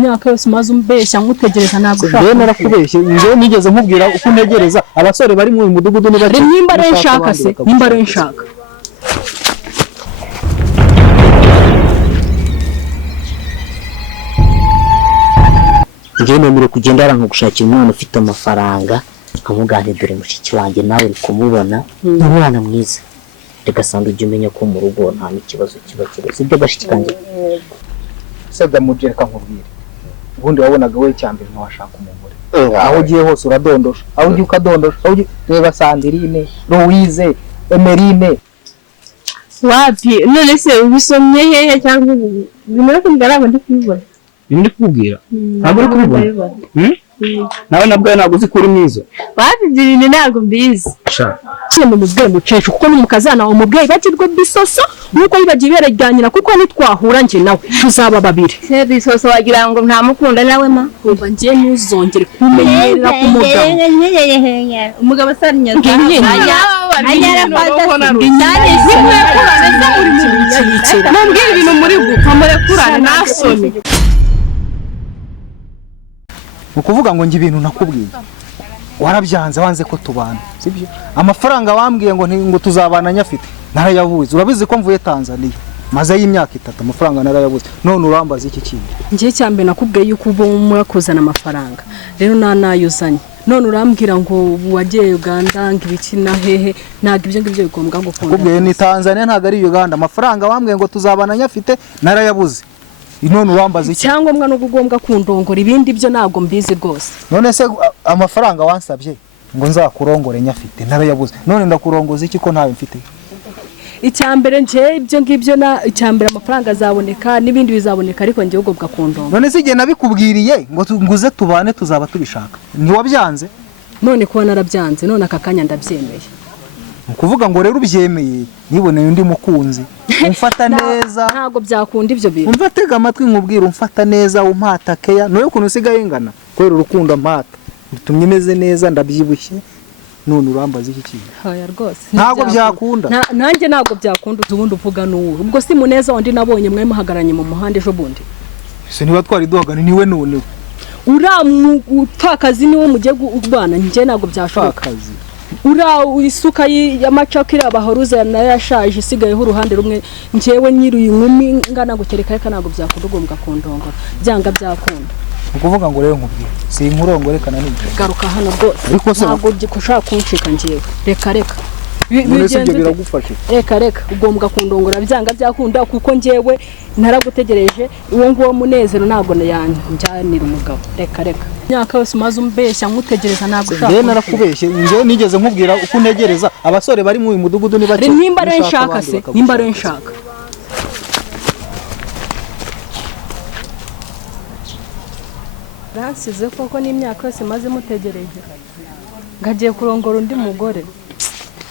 Imyaka yose maze umbeshya nkutegereza ntabwo ushaka. Njye narakubeshye, njye nigeze nkubwira uko ntegereza abasore bari mu mudugudu ni bake. Nimba ari nshaka se, nimba ari nshaka. Njye nemere kugenda aranka gushakira umwana ufite amafaranga nkamugane dore mushiki wanjye nawe uri kumubona umwana mwiza. Reka sanda ujye umenya ko mu rugo nta n'ikibazo kiba kirose ibyo gashiki kanjye. Sebda mujye reka nkubwire. Ubundi wabonaga we cyambere nk'abashaka umugore. Aho ugiye hose uradondosha. Aho ugiye ukadondosha. Aho ugiye reba Sandrine, Louise, Emeline. Wapi none se ubisomye hehe cyangwa bimera ko ngaraba ndi kubibona. Ndi kubwira. Ntabwo uri kubibona. Nawe nabwo ntabwo uzi kuri mwiza. Wapi ibintu ntabwo mbizi. Sha. Cyane mu bwenge ucesha kuko n'umukazana umubyeyi bakirwe bisoso nuko yibagiye ibere kuko nitwahura nje nawe tuzaba babiri. Se bisoso wagira ngo nta mukunda nawe ma. Umva ngiye ntuzongere kumenyera ku mugabo. Umugabo asari nyaza. Mumbwire ibintu muri gupfa murekurana nasoni. Ukuvuga ngo ngi ibintu nakubwiye. Warabyanze wanze ko tubana, sibyo? Amafaranga wambwiye ngo tuzabana nyafite narayabuze. Urabizi ko mvuye Tanzania maze y'imyaka 3 amafaranga narayabuze. None urambaza iki kintu? Ngiye cyambe nakubwiye yuko ubo murakuzana amafaranga. Rero nanayuzanye. None urambwira ngo wagiye Uganda ngibiki na hehe naga ibyo ngibyo bigombwa gukunda. Nakubwiye ni Tanzania ntago ari Uganda. Amafaranga wambwiye ngo tuzabana nyafite narayabuze. None urambaza iki? Cyangombwa no kugombwa kundongora ibindi byo ntabwo mbizi rwose. None se amafaranga wansabye ngo nzakurongore nyafite narayabuze. None ndakurongoza iki ko ntawe mfite? Icyambere nje ibyo ngibyo na icyambere amafaranga azaboneka n'ibindi bizaboneka ariko ngiye ugobwa kundongo. None se igihe nabikubwiriye ngo nguze tubane tuzaba tubishaka. Ni wabyanze? None kuba narabyanze none akakanya ndabyemeye. Ukuvuga ngo rero ubyemeye niboneye undi mukunzi umfata neza. Ntago byakunda ibyo bintu. Umva tega amatwi nkubwira umfata neza umpata keya. Noye ukuntu usigaye ingana kwera urukundo mpata. Utumye meze neza ndabyibushye. None urambaza iki kintu? Haya rwose. Ntago byakunda. Nanjye ntago byakunda ubundi uvuga n'uwo. Ubwo si muneza wandi nabonye mwe muhagaranye mu muhanda ejo bundi. Se niba twari duhagana niwe none. Utakazi niwe mugiye kubana nje ntago byashoboka. Isuka y'amacakira abahoruza nayo yashaje isigayeho uruhande rumwe njewe nyiruye inkumi ngana gutereka reka ntago byakudugombwa kundongora byanga byakunda. Ukuvuga ngo rero nkubwiye si inkurongorekana n'ibyo. Garuka hano rwose ntago gikushaka kunshika njewe reka None biragufashe. Reka ugombwa kundongora byanga byakunda kuko njewe naragutegereje uwo nguwo munezero ntago yanjyanira umugabo reka imyaka yose maze umbeshya nkutegereza ntago ushaka. Njye narakubeshye njye nigeze nkubwira uko ntegereza abasore bari mu mudugudu ni bake. Nimba ari nshaka se nimba ari nshaka. Ransize koko n'imyaka yose maze mutegereje ngagiye kurongora undi mugore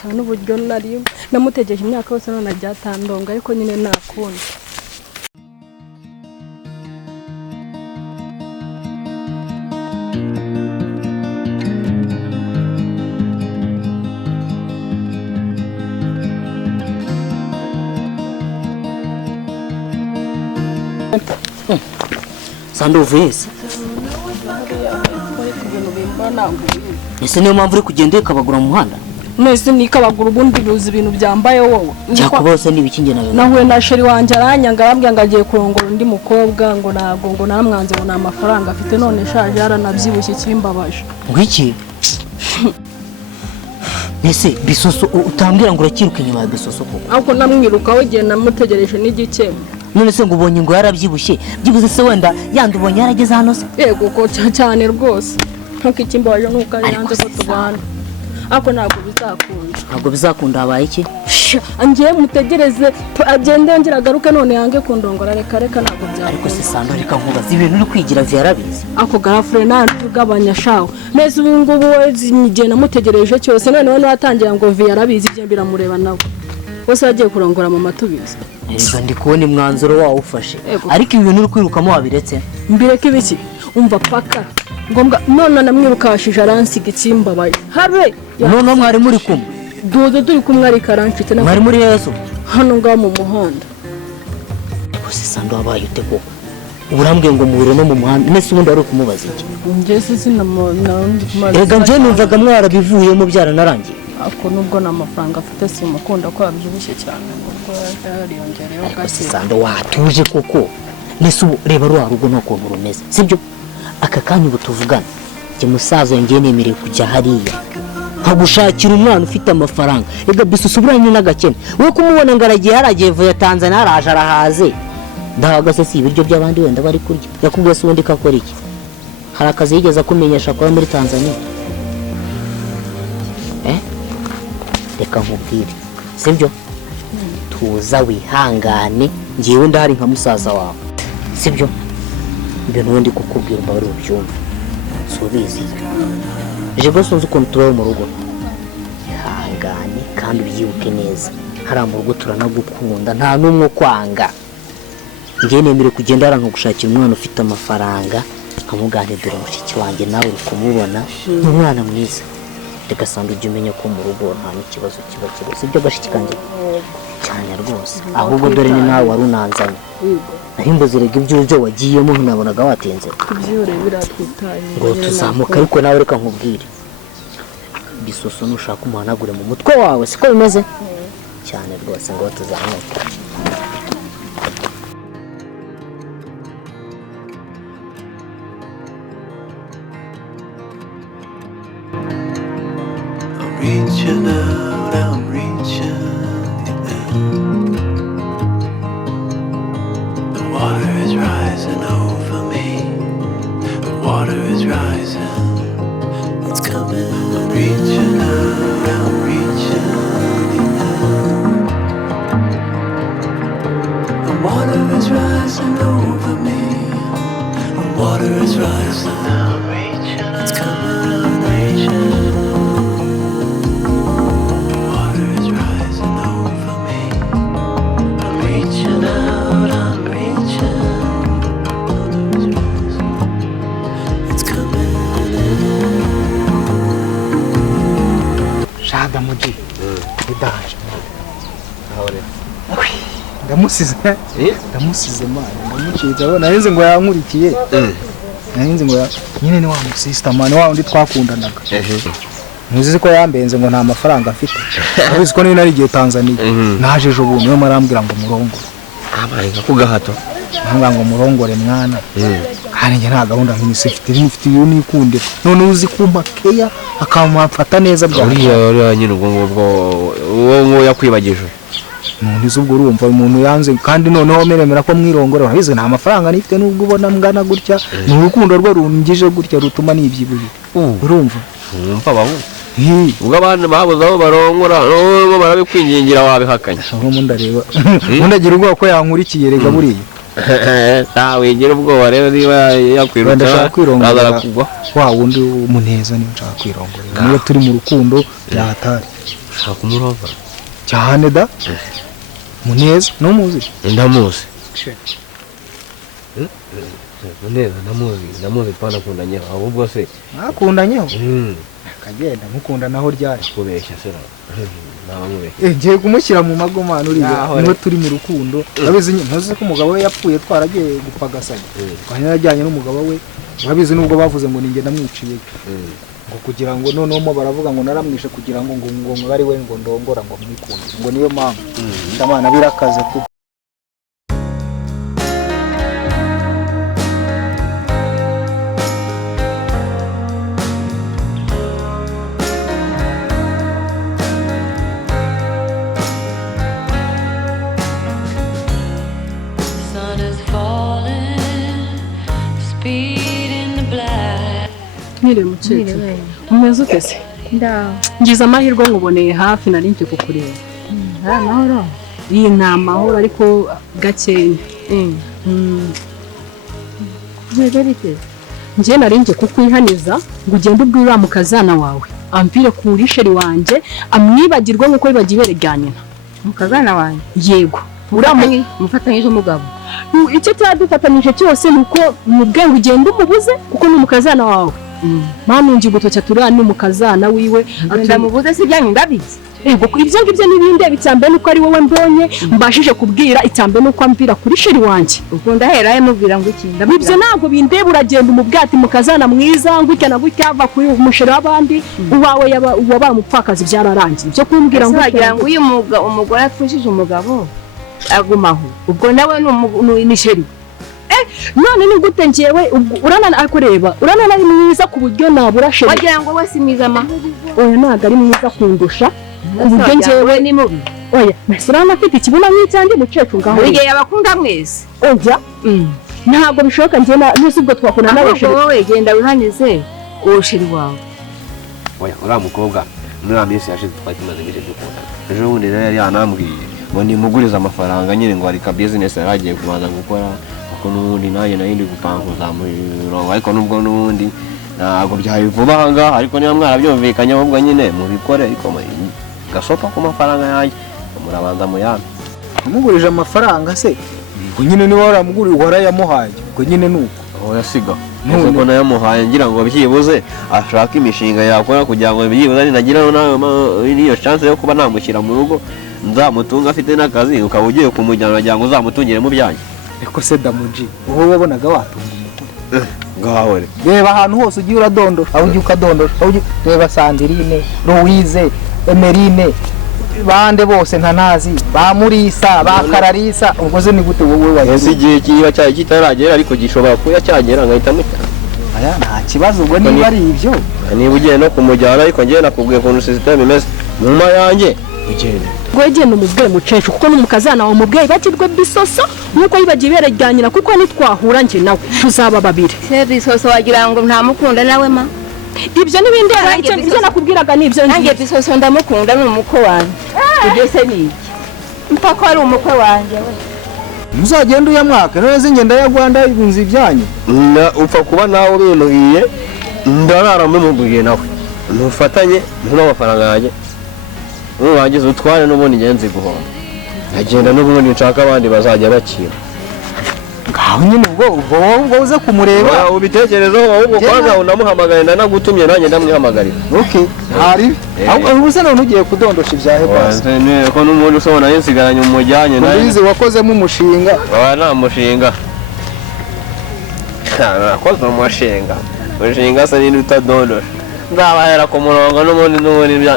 n'uburyo nari namutegereje imyaka yose none ajyatandonga ariko nyine nakunda. Sando vese. Ese niyo mpamvu uri kugenda ukabagura mu muhanda? Nese nikabagura ubundi ruzi ibintu byambaye wowe. Cyakubose nibikinge nawe. Nahuye na sheri wanje aranyanga arambye ngagiye kurongora undi mukobwa ngo ntabwo ngo naramwanze ngo namafaranga afite none shaje yaranabyibushye kimbabaje. Ngwiki? Nese bisoso utambwira ngo urakiruka inyuma ya bisoso koko. Ahubwo namwiruka we giye namutegereje n'igikemo. None se ngo ubonye ngo yarabyibushye byibuze se wenda yandi ubonye yarageze hano se? Yego ko cyane rwose. Nkuko ikimbabaje nuko yanze ko tubana. Ako ntabwo bizakunda habaye iki? Angiye mutegereze agende ngira garuke none yange kundongora reka ntabwo byakunda. Ariko se Sando reka nkubaza ibintu uri kwigira vyarabizi. Ako garafure ntugabanya shawo. Nese ubu ngubu ngiye namutegereje cyose none watangira ngo vyarabizi bye biramureba nawe. Wose yagiye kurongora mu matubizi. Ego ndi kubona imwanzuro wawo ufashe. Ariko ibintu uri kwirukamo wabiretse. Mbireke ibiki? Umva paka. Ngombwa none namwiruka washije aransiga ikimbabaye. Habe. None mwari muri kumwe. Dodo turi kumwe ari karanshite na. Mwari muri Yesu. Hano ngaho mu muhanda. Ese Sando abaye ute koko? urambwiye ngo muhire no mu muhanda nese ubundi ari kumubaza iki njye sina na ega njye numvaga mwarabivuyemo byaranarangiye ako nubwo n'amafaranga afite simukunda ko yabyibushye cyane nubwo yariyongereyeho gake sando watuje koko nese ubu reba ruha rugo no kuntu rumeze sibyo aka kanya ubu tuvugana njye musaza ngiye nemereye kujya hariya nkagushakira umwana ufite amafaranga ega bisusuburanye n'agakene we kumubona ngaragiye haragiye vuye Tanzania araje arahaze ndahagase si ibiryo by'abandi wenda bari kurya yakubwiye se ubundi kakora iki hari akazi yigeze akumenyesha kwa muri Tanzania reka nkubwire sibyo tuza wihangane ngiye ndahari nka musaza wawe sibyo ibintu wenda kukubwira mbari ubyumva subizi jego sonze ukuntu tubaho mu rugo ihangane kandi ubyibuke neza hari mu rugo turanagukunda nta n'umwe kwanga ngiye nemere kugenda aranka gushakira umwana ufite amafaranga nkamugane dore mushiki wanjye nawe uri kumubona ni umwana mwiza reka sanga ujye umenya ko mu rugo nta n'ikibazo kiba kiri sibyo gashiki kanjye cyane rwose ahubwo dore ni nawe wari unanzanye nahimbo zirega iby'uburyo wagiyemo nabonaga watenze kubyure biratwitaye ngo tuzamuka ariko nawe reka nkubwire bisoso nushaka umuhanagure mu mutwe wawe siko bimeze cyane rwose ngo tuzamuka Reaching out, I'm reaching The water is rising over me. The water is rising. It's coming. I'm reaching out, I'm reaching The water is rising over me. The water is rising. I'm reaching. It's coming. I'm reaching. Shada mugi idaje ndamusize mana ndamuciza abona narinze ngo yankurikiye narinze ngo nyine ni wa sister man wa undi twakundanaga muzizi ko yambenze ngo nta mafaranga afite abizi ko nari narigiye Tanzania naje ejo buntu yo marambwira ngo murongo abaye kugahato nanga ngo murongore mwana kandi nge nta gahunda nk'ifite iyo nikundira none uzi kumpa keya akamamfata neza bya uriya nyine ubwo uwo yakwibagije umuntu izo ubwo urumva umuntu yanze kandi noneho meremera ko mwirongore urabizi nta mafaranga nifite nubwo ubona mngana gutya ni urukundo rwo rungije gutya rutuma nibyibuje urumva babu ubwo abantu babuze aho barongora no barabikwingingira wabihakanye aho mundareba mundagira ubwo ko yankurikiye rega buriye wegera ubwoba rero niba yakwirutsa ndashaka kwirongora kugwa wa wundi umuneza niyo nshaka kwirongora niyo turi mu rukundo byahatari shaka umurova cyane da muneza no muzi ndamuzi muneza ndamuzi twanakundanye ahubwo se nakundanyeho akagenda mukunda naho ryari kubeshya se ngiye kumushyira mu magomano uriya niwe turi mu rukundo urabizi ntuzi ko umugabo we yapfuye twaragiye gupagasanya kandi yarajyanye n'umugabo we urabizi nubwo bavuze ngo ninjye namwiciye ngo kugira ngo noneho baravuga ngo naramwishe kugira ngo ari we ngo ndongora ngo mwikunde ngo niyo mpamvu ndamana birakaze ku Mire mucece umeze utese ngize amahirwe nguboneye hafi nari nje kukureba amahoro iyi nta mahoro ariko gakenya njye nari nje kukwihaniza ngo ugende ubwira mu kazana wawe ampire ku risheri wanje amwibagirwa nkuko bibagiye rya nyina mu kazana wanjye yego mufatanyije umugabo icyo cyadufatanyije cyose nuko mu bwenge ugenda umubuze kuko ni mu kazana wawe manu ngi gutoca turani mu kazana wiwe ndamubuze si byanyu ndabizi Ego ibyo ngibyo n'ibindi bicyambe nuko ari wowe mbonye mbashije kubwira icyambe nuko ambira kuri sheri wanjye. Ukunda hera yamubwira ngo iki? Ibyo ntabwo bindeba uragenda umubwati mukazana mwiza ngutya na gutya ava kuri umusheri w'abandi uwawe wabaye umupfakazi byararangiye. Byo kumbwira ngo wagira ngo uyu umugore atwishije umugabo agumaho. Ubwo nawe ni sheri. None ni gute ngewe uranana akureba uranana ari mwiza ku buryo nabura sheri. Wagira ngo wese mwiza amahugu. Oya ntabwo ari mwiza kundusha. Ubwo ngewe ni mubi. Oya nasirana afite ikibuna nk'icyanjye mucecu ngaho. Uriye yabakunda mwese. Oya. Ntabwo bishoboka ngiye n'ubwo twakunda n'abasheri. Wowe genda wihanize uwo sheri wawe. Oya uriya mukobwa muri minsi yashize twari tumaze igihe dukunda. Ejo bundi rero yari yanambwiye ngo nimugurize amafaranga nyine ngo hari ka business yari agiye kubanza gukora kuko n'ubundi nanjye nari ndi gupanga kuzamurongo ariko nubwo n'ubundi ntabwo byari vuba aha ngaha ariko niba mwarabyumvikanye ahubwo nyine mubikore ariko gasopa ku mafaranga yanjye murabanza muyampe. Umugurije amafaranga se ubwo nyine niba waramuguriye warayamuhaye ubwo nyine nuko aho yasiga none ko nayamuhaye ngira ngo byibuze ashaka imishinga yakora kugira ngo byibuze ninagira niyo chance yo kuba namushyira mu rugo nzamutunga afite n'akazi ukaba ugiye kumujyana kugira ngo uzamutungire mu byanjye. Eko se Damuji wowe wabonaga watunga umugore ngaho reba ahantu hose ugiye uradondora aho ugiye ukadondora aho ugiye reba Sandrine Louise Emeline bande bose ntanazi ba Murisa ba Kararisa ubwo ze ni gute wowe waheze igihe kiba cyaje kitaragera ariko gishobora kuya cyagera ngahita mutya. Aya nta kibazo ubwo niba ari ibyo niba ugiye no kumujyana ariko ngiye nakubwiye ko system imeze mu yanjye ugende gwegenda umubwe mucecu kuko n'umukazana wa mubwe bakirwe bisoso nuko yibagiye berejyanyira kuko nitwahura nje nawe tuzaba babiri. Se bisoso wagira ngo nta mukunda nawe ma. Ibyo nibindi ibyo nakubwiraga nibyo nange bisoso ndamukunda n'umuko wanjye. Ibyo se ni iki? Mpaka ari umuko wanjye we. Muzagenda uyamwaka none ngenda ya Rwanda ibunzi ibyanyu. Upfa kuba nawe bimbwiye ndarara mumubwiye nawe. Nufatanye n'amafaranga yanjye. Wagize utware n'ubundi ngenzi guhomba. Agenda n'ubundi nshaka abandi bazajya bakira. Ngaho nyine ubwo uze kumureba ubitekerezo ahubwo kwanza unamuhamagaye ndanagutumye nanjye ndamwihamagarira. Okay hari ahubwo se none ugiye kudondosha ibyahe bose ko n'umuntu usobona yinsigaranye umujyanye nawe ubizi wakozemo umushinga nta mushinga nakoze umushinga se n'indi utadondosha ngabahera ku murongo n'ubundi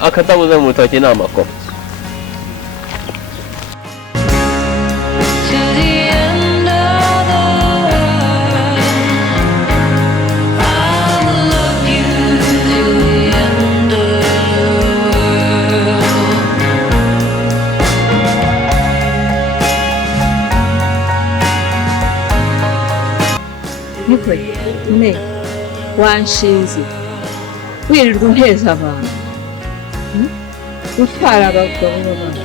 akatabuze mu rutoki ni amakosa. Ne wanshinze wirirwa unteza abantu utwara abagabo b'abantu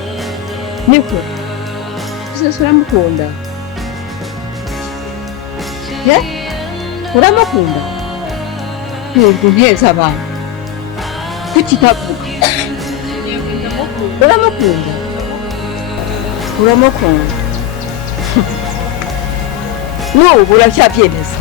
niko se uramukunda uramukunda wirirwa unteza abantu kuki utavuga uramukunda n'ubu uracyabyemeza.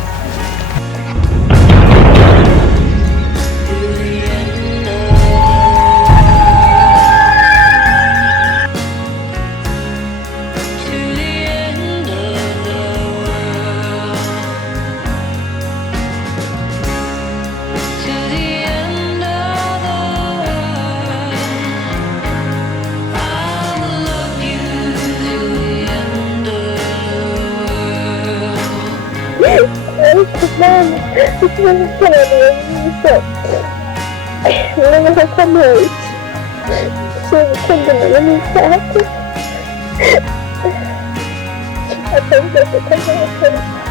I